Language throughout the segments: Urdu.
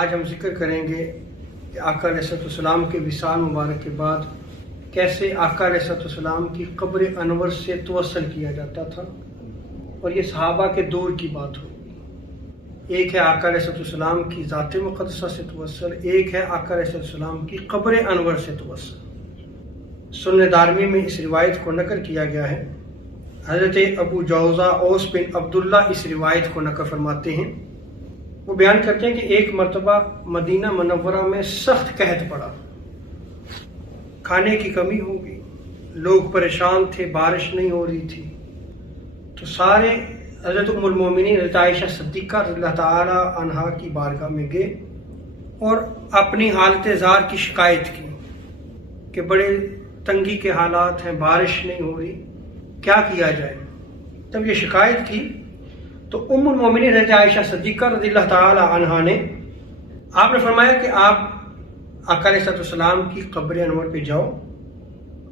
آج ہم ذکر کریں گے کہ آقا علیہ السلام کے وصال مبارک کے بعد کیسے آقا علیہ السلام کی قبر انور سے توسل کیا جاتا تھا، اور یہ صحابہ کے دور کی بات ہوگی۔ ایک ہے آقا علیہ السلام کی ذات مقدسہ سے توسل، ایک ہے آقا علیہ السلام کی قبر انور سے توسل۔ سنن دارمی میں اس روایت کو نقل کیا گیا ہے۔ حضرت ابو جوزہ اوس بن عبداللہ اس روایت کو نقل فرماتے ہیں۔ وہ بیان کرتے ہیں کہ ایک مرتبہ مدینہ منورہ میں سخت قحط پڑا، کھانے کی کمی ہو گئی، لوگ پریشان تھے، بارش نہیں ہو رہی تھی، تو سارے حضرت ام المومنین حضرت عائشہ صدیقہ رضی اللہ تعالی عنہا کی بارگاہ میں گئے اور اپنی حالت زار کی شکایت کی کہ بڑے تنگی کے حالات ہیں، بارش نہیں ہو رہی، کیا کیا جائے۔ جب یہ شکایت کی تو ام المومنین حضرت عائشہ صدیقہ رضی اللہ تعالی عنہا نے آپ نے فرمایا کہ آپ آقا علیہ السلام کی قبر انور پہ جاؤ،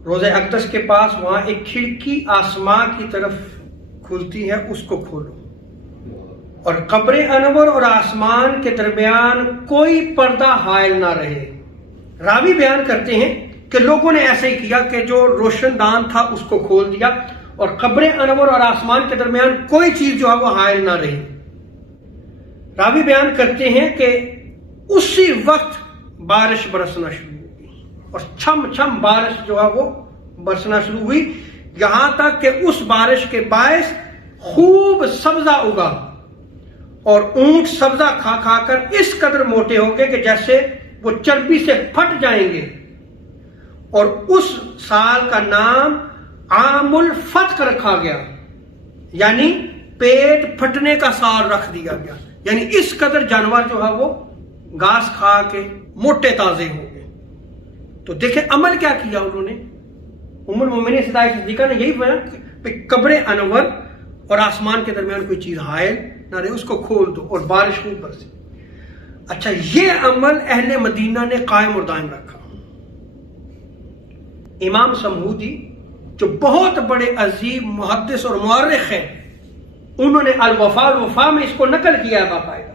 روضہ اقدس کے پاس وہاں ایک کھڑکی آسمان کی طرف کھلتی ہے، اس کو کھولو، اور قبر انور اور آسمان کے درمیان کوئی پردہ حائل نہ رہے۔ راوی بیان کرتے ہیں کہ لوگوں نے ایسا ہی کیا کہ جو روشن دان تھا اس کو کھول دیا، اور قبر انور اور آسمان کے درمیان کوئی چیز جو ہے وہ حائل نہ رہی۔ راوی بیان کرتے ہیں کہ اسی وقت بارش برسنا شروع ہوئی، اور چھم چھم بارش جو ہے وہ برسنا شروع ہوئی، یہاں تک کہ اس بارش کے باعث خوب سبزہ اگا، اور اونٹ سبزہ کھا کھا کر اس قدر موٹے ہو گئے کہ جیسے وہ چربی سے پھٹ جائیں گے، اور اس سال کا نام عام الفتق رکھا گیا، یعنی پیٹ پھٹنے کا سال رکھ دیا گیا۔ یعنی اس قدر جانور جو ہے وہ گھاس کھا کے موٹے تازے ہو گئے۔ تو دیکھیں عمل کیا کیا انہوں نے۔ ام المومنین عائشہ صدیقہ نے یہی بیان کہ قبر انور اور آسمان کے درمیان کوئی چیز حائل نہ رہے، اس کو کھول دو اور بارش خوب برسے۔ اچھا، یہ عمل اہل مدینہ نے قائم اور دائم رکھا۔ امام سمودی جو بہت بڑے عظیم محدث اور مورخ ہیں، انہوں نے الوفا میں اس کو نقل کیا ہے باقاعدہ،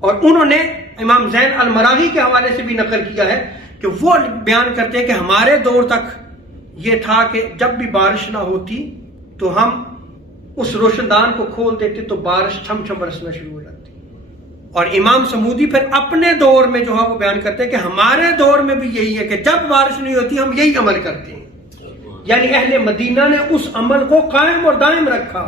اور انہوں نے امام زین المراغی کے حوالے سے بھی نقل کیا ہے کہ وہ بیان کرتے ہیں کہ ہمارے دور تک یہ تھا کہ جب بھی بارش نہ ہوتی تو ہم اس روشن دان کو کھول دیتے تو بارش چھم چھم برسنا شروع ہو جاتی۔ اور امام سمودی پھر اپنے دور میں جو ہے وہ بیان کرتے ہیں کہ ہمارے دور میں بھی یہی ہے کہ جب بارش نہیں ہوتی ہم یہی عمل کرتے ہیں۔ یعنی اہل مدینہ نے اس عمل کو قائم اور دائم رکھا۔